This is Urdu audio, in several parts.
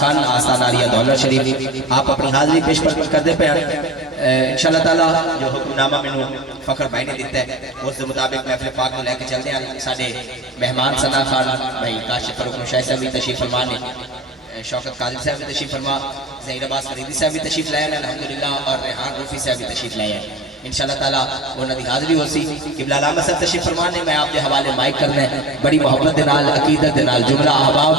خان آستان عالیہ دولت شریف آپ اپنی حاضری پیش کر دے پہ انشاءاللہ تعالیٰ جو حکم نامہ میں فخر بھائی نے دیتا ہے اس مطابق محفل پاک کو لے کے چلتے ہیں. ساڑھے مہمان ثنا خان بھائی کاشف فروخ مشاہد صاحب بھی تشریف فرما نے, شوکت قادر صاحب بھی تشریف فرما, ظہیر عباس فریدی صاحب بھی تشریف لائے ہیں الحمدللہ, اور ریحان روفی صاحب بھی تشریف لائے ہیں. انشاءاللہ تعالیٰ انہوں نے حاضری ہو سی. قبلہ علامہ صاحب تشریف فرمانے میں آپ کے حوالے مائک کرنا ہے, بڑی محبت دنال عقیدت دنال جملہ احباب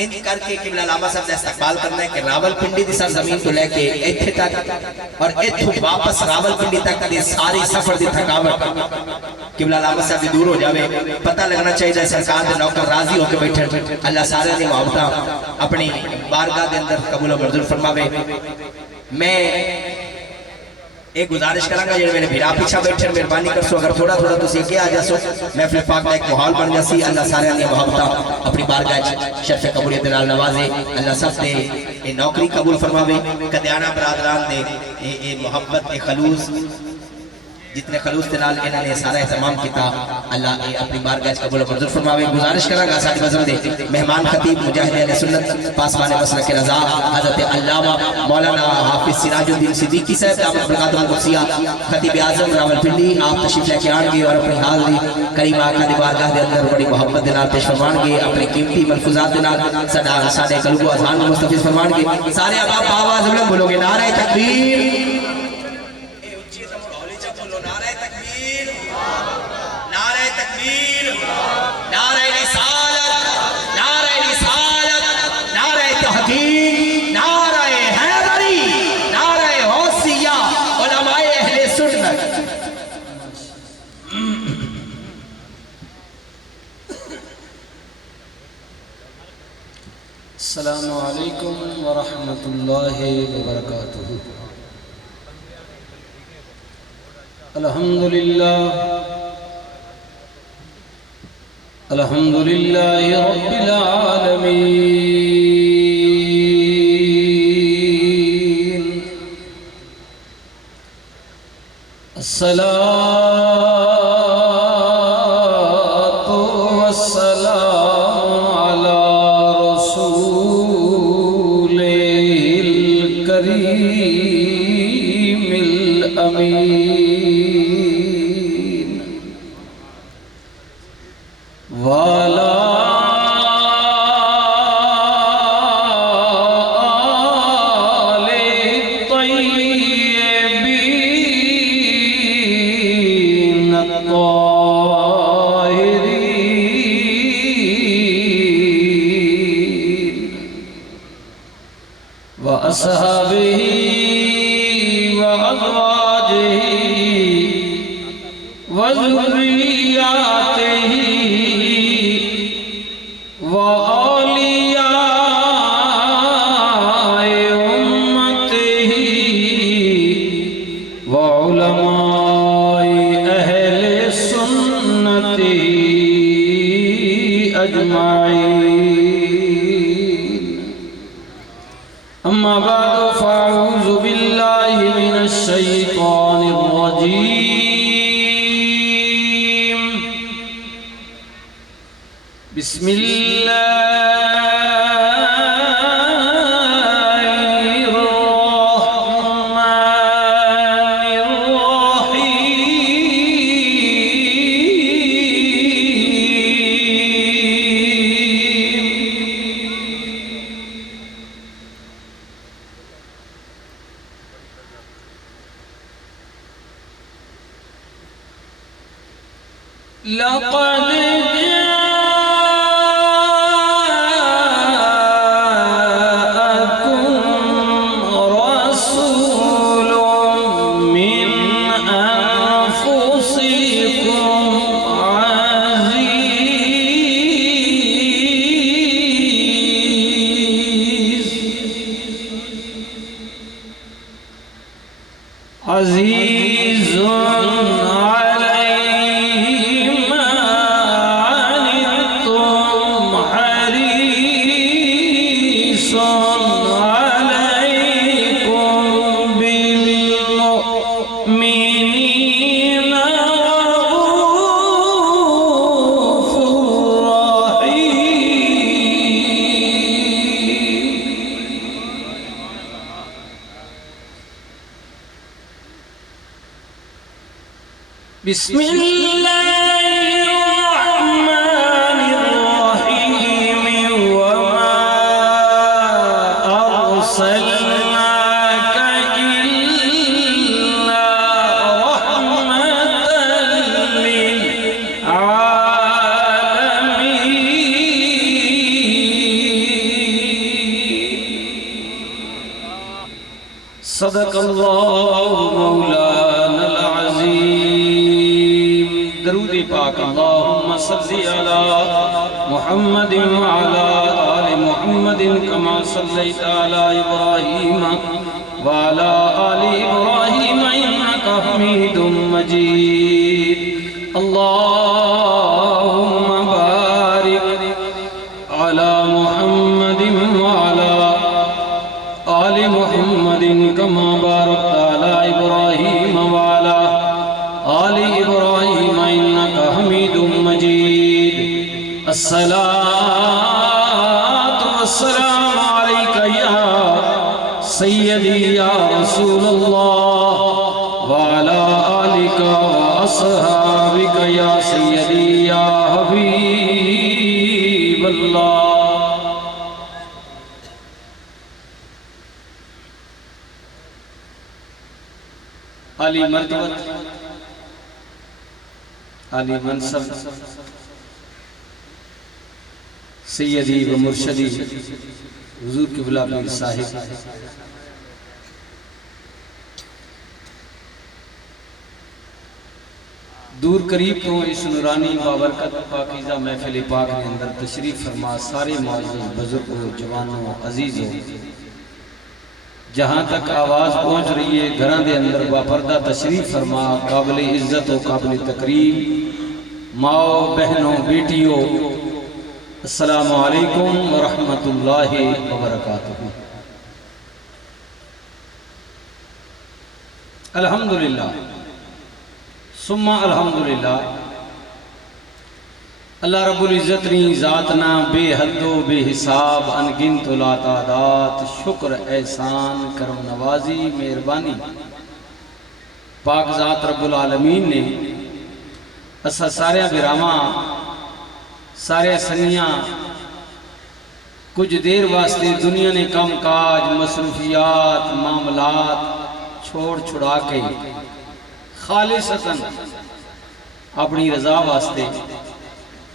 ان کر کے قبلہ علامہ صاحب نے استقبال کرنا ہے کہ راول پنڈی دی سرزمین تو لے کے ایتھے تک اور ایتھو واپس راول پنڈی تک دی ساری سفر دی تھکاوٹ قبلہ علامہ صاحب بھی دور ہو جاوے. پتہ لگنا چاہیے سرکار دے نوکر راضی ہو کے بیٹھے, اللہ سارے دی محبتاں اپنی بارگاہ دے اندر قبول و منظور فرماوے. میں ایک گزارش کروں گا جنہوں میرے بھیرا پیچھا بیٹھے مہربانی کر سو, اگر تھوڑا تھوڑا تو سیکھے آ جا سو محفل پاک میں ایک ماحول بن جاسی. اللہ سارے نے محبتہ اپنی بارگاہ شرف قبولیت نال نوازے, اللہ سب نے نوکری قبول فرماوے. قدیانہ برادران نے محبت خلوص جتنے خلوص کے نال انہوں نے سارا اہتمام کیتا, اللہ اپنی بارگاہ قبول و منظور فرماوے. گزارش کروں گا ساتھ بزم دے مہمان خطیب مجاہد اہل سنت پاسبان مسلک رضا حضرت علامہ مولانا حافظ سراج الدین صدیقی صاحب دامت برکاتہ القدسیہ خطیب اعظم راول پنڈی, آپ تشریف لے کے آن گے اور اپنی حاضری کریم آقا دی بارگاہ دے اندر بڑی محبت دے نال پیش فرمان گے. اپنے قیمتی ملفوظات دے نال ساڈے قلب و اذہان کو مستفیض فرمان گے. سارے آپ آواز بلند بولو گے نعرہ تکبیر, السلام علیکم ورحمۃ اللہ وبرکاتہ. الحمدللہ رب العالمین, الصلاة وأصحابه وأزواجه وذرياته وأولياء أمته وعلماء أهل السنة أجمعين. أما بعد فأعوذ بالله من الشيطان الرجيم. بسم لقد جاءكم رسول من أنفسكم عزيز بسم الله الرحمن الرحيم وما أرسلناك إلا رحمة للعالمين صدق الله مولانا العظيم درود پاک اللهم صل على محمد وعلى آل محمد كما صليت على إبراهيم وعلى آل إبراهيم إنك حميد مجيد اللهم بارك على محمد وعلى آل محمد كما باركت على إبراهيم وعلى آل إبراهيم إنك حميد مجيد الصلاة والسلام عليك يا سيدي يا رسول الله وعلى آلك وأصحابك يا سيدي يا حبيب الله علی مرتبت علی منصب سیدی و مرشدی حضور قبلہ پیر صاحب دور قریب تو اس نورانی بابرکت پاکیزہ محفل پاک کے اندر تشریف فرما سارے معزز بزرگوں جوانوں عزیزوں جہاں تک آواز پہنچ رہی ہے گھران دے اندر باپردہ تشریف فرما قابل عزت و قابل تقریب ماؤ بہنوں بیٹیوں السلام علیکم ورحمت اللہ وبرکاتہ الحمدللہ ثم الحمدللہ اللہ رب العزت نی ذاتنا بے حد و بے حساب انگنت و لا تعداد شکر احسان کرم نوازی مہربانی پاک ذات رب العالمین نے اسا سارے براما سارے سنیاں کچھ دیر واسطے دنیا نے کم کاج مصروفیات معاملات چھوڑ چھڑا کے خالصتاً اپنی رضا واسطے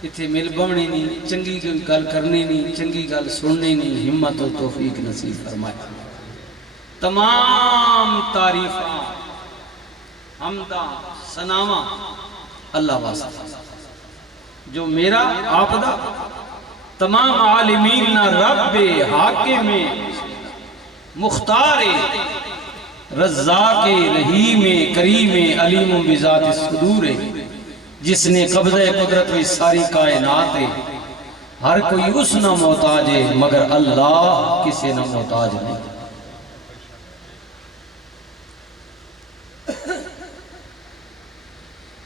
اتھے مل بمنی نہیں چنگی گل کرنی نہیں چنگی گل سننی نہیں ہمت و توفیق نصیب فرمائے تمام تعریفاں حمدہ ثناواں اللہ واسطہ جو میرا آپ دا تمام عالمین نہ رب حاکم مختار رزاق رحیم کریم علیم بذات الصدور جس نے قبضہ قدرت میں ساری کائنات ہے ہر کوئی اس نہ محتاج ہے مگر اللہ کسی نہ محتاج نہیں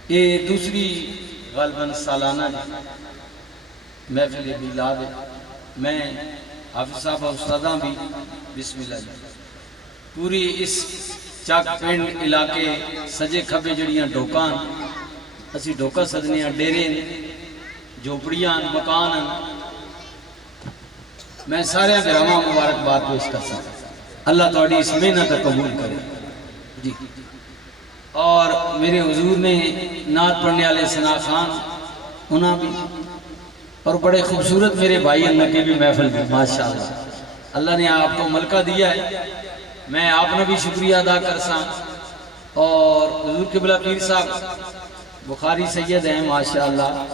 یہ دوسری غالباً سالانہ محفل میلاد ہے میں حافظ صاحب استاداں بھی بسم اللہ پوری اس چاک پنڈ علاقے سجے کھبے جڑیاں ڈوکان اسی ڈوکا سدنیاں ڈیرے جھوپڑیاں مکان میں سارے گراما مبارکباد پیش کر سکتا اللہ تعالی اس محنت قبول کرے جی اور میرے حضور نے نعت پڑھنے والے ثنا خان انہاں بھی اور بڑے خوبصورت میرے بھائی اللہ کے بھی محفل بھی ماشاءاللہ اللہ نے آپ کو ملکہ دیا ہے میں آپ نے بھی شکریہ ادا کر سا اور حضور قبلہ پیر صاحب بخاری سید ہیں ماشاءاللہ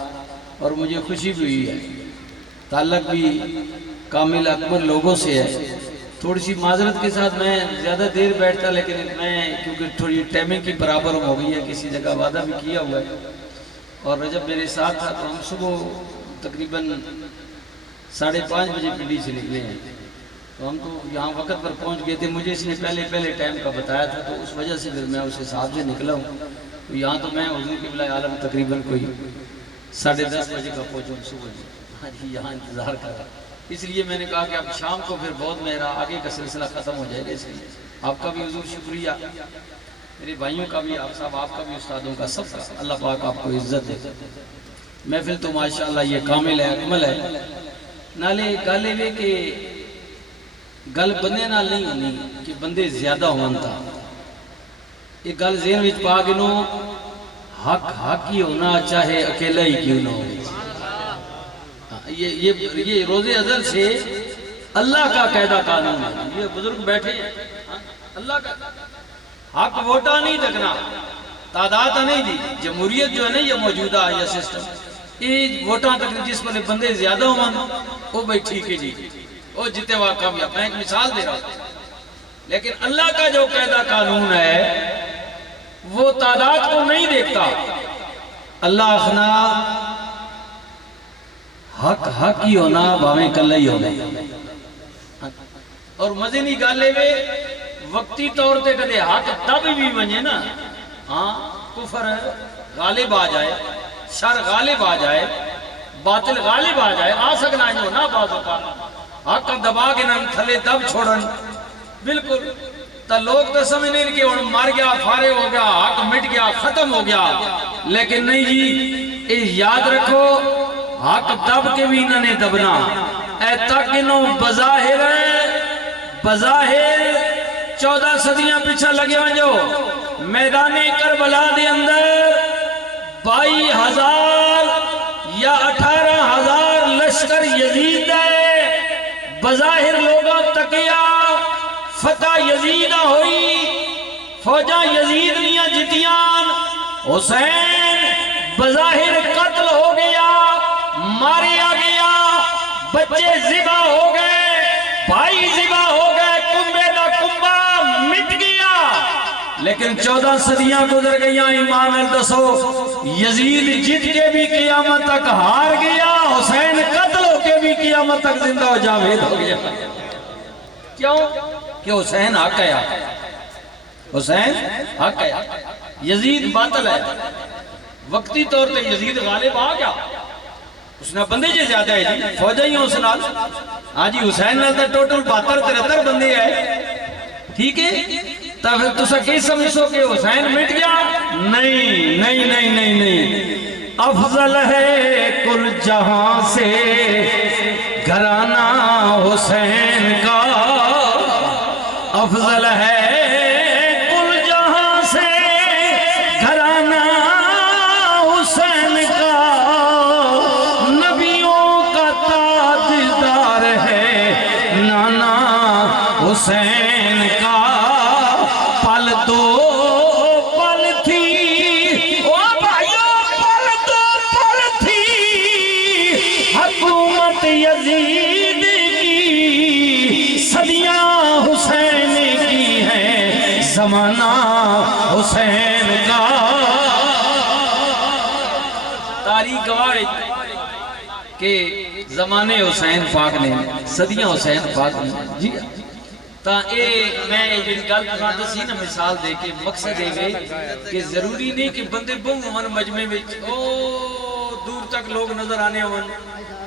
اور مجھے خوشی بھی ہوئی ہے تعلق بھی کامل اکمل لوگوں سے ہے تھوڑی سی معذرت کے ساتھ میں زیادہ دیر بیٹھتا لیکن میں کیونکہ تھوڑی ٹائمنگ کی برابر ہو گئی ہے کسی جگہ وعدہ بھی کیا ہوا ہے اور رجب میرے ساتھ تھا تو ہم صبح تقریباً 5:30 بجے پنڈی سے نکلے ہیں تو ہم تو یہاں وقت پر پہنچ گئے تھے مجھے اس نے پہلے ٹائم کا بتایا تھا تو اس وجہ سے پھر میں اس حساب سے نکلا ہوں تو یہاں تو میں حضور قبلہ عالم تقریباً کوئی 10:30 بجے کا پہنچوں صبح ہاں جی یہاں انتظار کر رہا اس لیے میں نے کہا کہ اب شام کو پھر بہت میرا آگے کا سلسلہ ختم ہو جائے گا اس لیے آپ کا بھی حضور شکریہ میرے بھائیوں کا بھی، آپ صاحب آپ کا بھی، استادوں کا، سب کا اللہ پاک آپ کو عزت دے. محفل تو ماشاءاللہ یہ کامل ہے، اکمل ہے. نالے گالے وے کہ گل بندے نال نہیں ہونی کہ بندے زیادہ ہون تا. یہ گل ذہن وچ پا کے نو حق ہی ہونا چاہے اکیلا ہی کیوں نہ ہو. یہ روز ازل سے اللہ کا قاعدہ قانون ہے. یہ بزرگ بیٹھے ہیں، اللہ کا حق ووٹا نہیں تکنا، تعداد نہیں دی. جمہوریت جو ہے نا یہ موجودہ ہے، یہ سسٹم، یہ ووٹاں تک جس پر بندے زیادہ ہوں وہ بھائی ٹھیک ہے جی، وہ جتے ہوا کامیاب. میں ایک مثال دے رہا ہوں. لیکن اللہ کا جو قاعدہ قانون ہے وہ تعداد کو نہیں دیکھتا. اللہ اخنا حق ہی ہونا بھاویں کلہ ہی ہونا. اور مزے نہیں گالے میں وقتی طور تے کدے حق تب بھی بنے نا، ہاں کفر غالب آ جائے، شر غالب آ جائے، باطل غالب آ جائے، آ سکنا جو نا بازو کا حق دبا کے نہ تھلے دب چھوڑن. بالکل تا لوگ تو سمجھنے کہ وہ مر گیا، فارغ ہو گیا، حق مٹ گیا، ختم ہو گیا. لیکن نہیں جی، یاد رکھو حق دب کے بھی انہوں نے دبنا. اے تک انہوں بظاہر 14 صدیاں پیچھا لگے ہوئے جو میدان کربلا دے اندر 22,000 یا 18,000 لشکر یزید ہے. بظاہر لوگوں تکیا فتح یزید ہوئی، فوجاں یزید نیاں جتیاں، حسین بظاہر قتل ہو گیا، ماریا گیا، بچے ذبح ہو گئے، بھائی ذبح ہو گئے، کنبے دا کنبا مٹ گیا. لیکن 14 صدیاں گزر گئیاں. ایمان الدسو یزید جت کے بھی قیامت تک ہار گیا، حسین قتل ہو کے بھی قیامت تک زندہ و جاوید ہو گیا. کیوں؟ کہ حسین حق ہے، حسین حق ہے، یزید باطل ہے. وقتی طور تے یزید غالب آ گیا، اس نے بندے جے زیادہ ہے جی، فوجہ ہی اس نال. ہاں جی حسین نال تے ٹوٹل 72-73 بندے آئے. ٹھیک ہے، تو پھر تسا کی سمجھو کہ حسین مٹ گیا؟ نہیں نہیں نہیں نہیں نہیں. افضل ہے کل جہاں سے گھرانہ حسین کا، افضل ہے کل جہاں سے گھرانہ حسین کا. نبیوں کا تاجدار ہے نانا حسین کا. پل دو پل تھی او بھائیو، پل دو پل تھی حکومت یزید کی، صدیاں حسین کی ہیں، زمانہ حسین کا. تاریخ گواہ کہ زمانے حسین پاک نے، صدیاں حسین پاک نے. جی تا اے میں یہ گل دسی نا مثال دے کے مقصد ہے کہ ضروری نہیں کہ بندے بہوں من مجمع وچ او دور تک لوگ نظر آنے ہون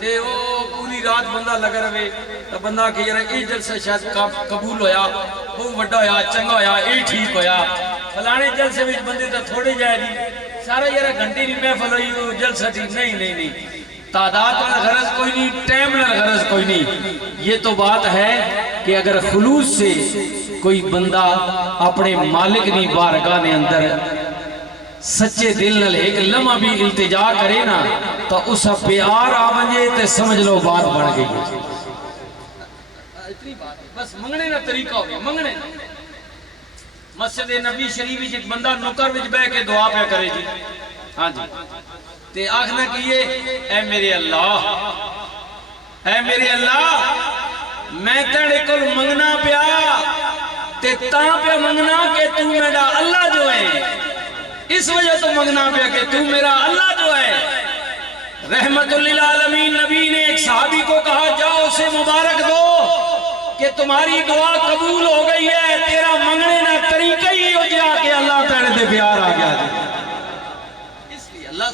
تے او پوری رات بندہ لگا رہے تو بندہ کہ یار اے جلسہ شاید قبول ہویا، بہت بڑا ہویا، چنگا ہویا، اے ٹھیک ہویا. فلانے جلسے وچ بندے تو تھوڑے جائے دی، سارا یار گھنٹے نہیں محفل ہوئی جلسہ تھی. نہیں نہیں نہیں، تعداد کا غرض کوئی نہیں، ٹائم کا غرض کوئی نہیں. یہ تو بات ہے کہ اگر خلوص سے کوئی بندہ اپنے مالک نہیں بارگاہ نے اندر سچے دل نل ایک لمحہ بھی التجا کرے نا تو اسا پیار آونجے تے سمجھ لو بات بڑھ گئی. اتنی بات ہے، بس منگنے نا طریقہ ہو گیا. منگنے مسجد نبی شریف وچ ایک بندہ نکر وچ بہ کے دعا پہ کرے جی، ہاں جی تے آخنا کیے اے میرے اللہ، اے میرے اللہ میں تیرے کو منگنا پیا تے تاں پہ منگنا کہ تو میرا اللہ جو ہے، اس وجہ تو منگنا پیا کہ تو میرا اللہ جو ہے. رحمت للعالمین نبی نے ایک صحابی کو کہا جاؤ اسے مبارک دو کہ تمہاری دعا قبول ہو گئی ہے، تیرا منگنے نہ طریقہ ہی ہو گیا کہ اللہ تعالیٰ دے پیار آ گیا. اس لیے اللہ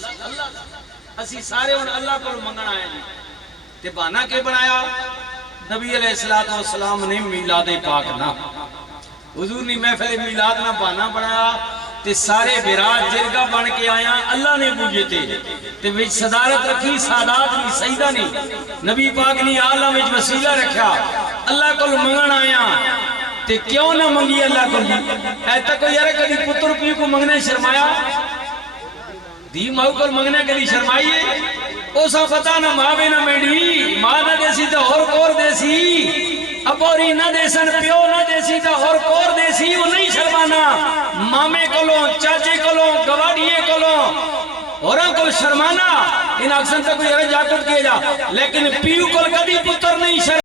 اسی سارے ان اللہ کو منگنا ہے جی. تے بہانہ کے بنایا نبی علیہ السلام نے میلاد پاک نہ حضور نے محفل میلاد نہ بہانا بنایا تے سارے براج جرگا بن کے آیا اللہ نے بوجھے تے وچ صدارت رکھی سادات نے سیدہ نے نبی پاک نے عالم وچ وسیلہ رکھا اللہ کو منگن آیا تے کیوں نہ منگی اللہ کو اے تک کوئی یار کدی پتر پیو کو منگنے شرمایا دی ماں کو منگنے کدی شرمائیے اوسا پتہ نہ ماں بے نہ میڈی ماں نہ دیسی تے اور کور دیسی ابوری نہ دیسن پیو نہ دیسی تا اور کور دیسی وہ نہیں شرمانا مامے کلوں چاچے کلوں گواڑیے کلوں اوراں کو شرمانا ان اکثر تک کوئی جاکٹ کیے جا لیکن پیو کل کبھی پتر نہیں شرمانا